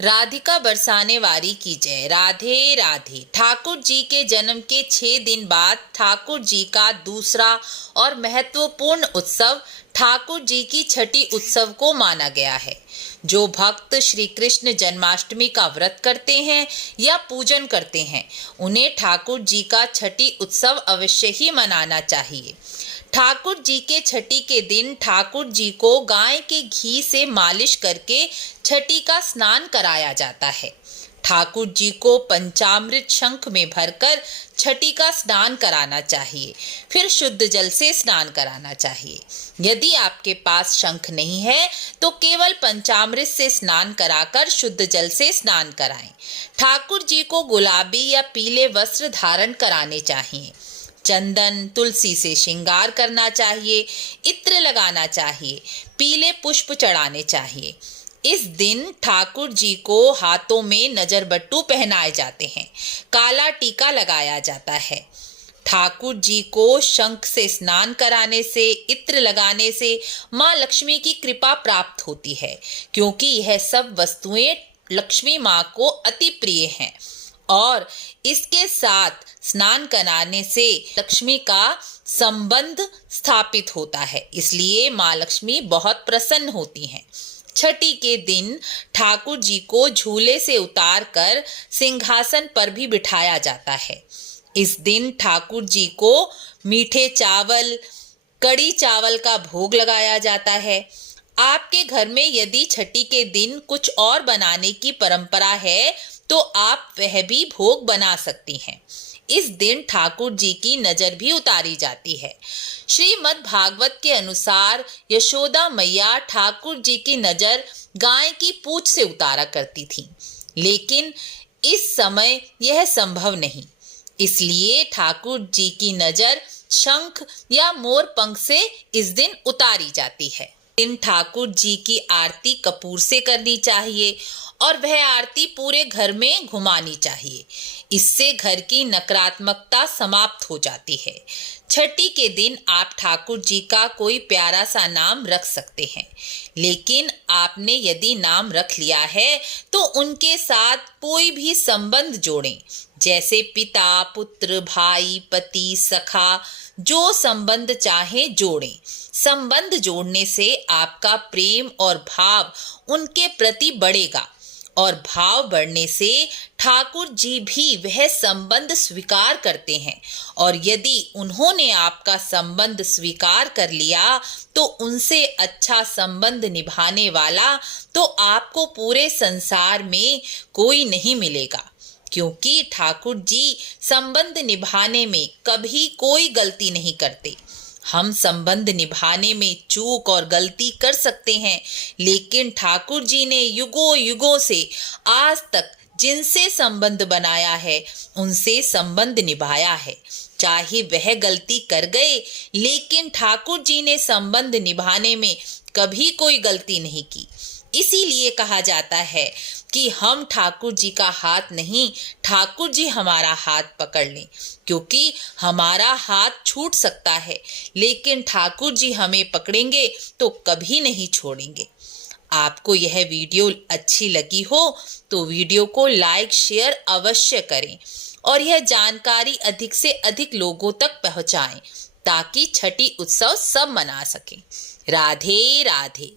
राधिका बरसाने वारी की जय। राधे राधे। ठाकुर जी के जन्म के 6 दिन बाद ठाकुर जी का दूसरा और महत्वपूर्ण उत्सव ठाकुर जी की छठी उत्सव को माना गया है। जो भक्त श्री कृष्ण जन्माष्टमी का व्रत करते हैं या पूजन करते हैं, उन्हें ठाकुर जी का छठी उत्सव अवश्य ही मनाना चाहिए। ठाकुर जी के छठी के दिन ठाकुर जी को गाय के घी से मालिश करके छठी का स्नान कराया जाता है। ठाकुर जी को पंचामृत शंख में भरकर छठी का स्नान कराना चाहिए, फिर शुद्ध जल से स्नान कराना चाहिए। यदि आपके पास शंख नहीं है तो केवल पंचामृत से स्नान कराकर शुद्ध जल से स्नान कराएं। ठाकुर जी को गुलाबी या पीले वस्त्र धारण कराने चाहिए। चंदन तुलसी से श्रृंगार करना चाहिए, इत्र लगाना चाहिए, पीले पुष्प चढ़ाने चाहिए। इस दिन ठाकुर जी को हाथों में नजरबट्टू पहनाए जाते हैं, काला टीका लगाया जाता है। ठाकुर जी को शंख से स्नान कराने से, इत्र लगाने से माँ लक्ष्मी की कृपा प्राप्त होती है, क्योंकि यह सब वस्तुएं लक्ष्मी माँ को अति प्रिय हैं। और इसके साथ स्नान कराने से लक्ष्मी का संबंध स्थापित होता है, इसलिए माँ लक्ष्मी बहुत प्रसन्न होती हैं। छठी के दिन ठाकुर जी को झूले से उतारकर सिंहासन पर भी बिठाया जाता है। इस दिन ठाकुर जी को मीठे चावल, कड़ी चावल का भोग लगाया जाता है। आपके घर में यदि छठी के दिन कुछ और बनाने की परंपरा है तो आप वह भी भोग बना सकती हैं। इस दिन ठाकुर जी की नजर भी उतारी जाती है। श्रीमद् भागवत के अनुसार यशोदा मैया ठाकुर जी की नजर गाय की पूंछ से उतारा करती थी, लेकिन इस समय यह संभव नहीं, इसलिए ठाकुर जी की नजर शंख या मोर पंख से इस दिन उतारी जाती है। दिन ठाकुर जी की आरती कपूर से करनी चाहिए और वह आरती पूरे घर में घुमानी चाहिए। इससे घर की नकारात्मकता समाप्त हो जाती है। छठी के दिन आप ठाकुर जी का कोई प्यारा सा नाम रख सकते हैं, लेकिन आपने यदि नाम रख लिया है तो उनके साथ कोई भी संबंध जोड़ें, जैसे पिता, पुत्र, भाई, पति, सखा, जो संबंध चाहे जोड़ें। संबंध जोड़ने से आपका प्रेम और भाव उनके प्रति बढ़ेगा और भाव बढ़ने से ठाकुर जी भी वह संबंध स्वीकार करते हैं, और यदि उन्होंने आपका संबंध स्वीकार कर लिया तो उनसे अच्छा संबंध निभाने वाला तो आपको पूरे संसार में कोई नहीं मिलेगा, क्योंकि ठाकुर जी संबंध निभाने में कभी कोई गलती नहीं करते। हम संबंध निभाने में चूक और गलती कर सकते हैं, लेकिन ठाकुर जी ने युगों युगों से आज तक जिनसे संबंध बनाया है उनसे संबंध निभाया है। चाहे वह गलती कर गए, लेकिन ठाकुर जी ने संबंध निभाने में कभी कोई गलती नहीं की। इसीलिए कहा जाता है कि हम ठाकुर जी का हाथ नहीं, ठाकुर जी हमारा हाथ पकड़ लें, क्योंकि हमारा हाथ छूट सकता है, लेकिन ठाकुर जी हमें पकड़ेंगे तो कभी नहीं छोड़ेंगे। आपको यह वीडियो अच्छी लगी हो तो वीडियो को लाइक शेयर अवश्य करें और यह जानकारी अधिक से अधिक लोगों तक पहुंचाएं, ताकि छठी उत्सव सब मना सकें। राधे राधे।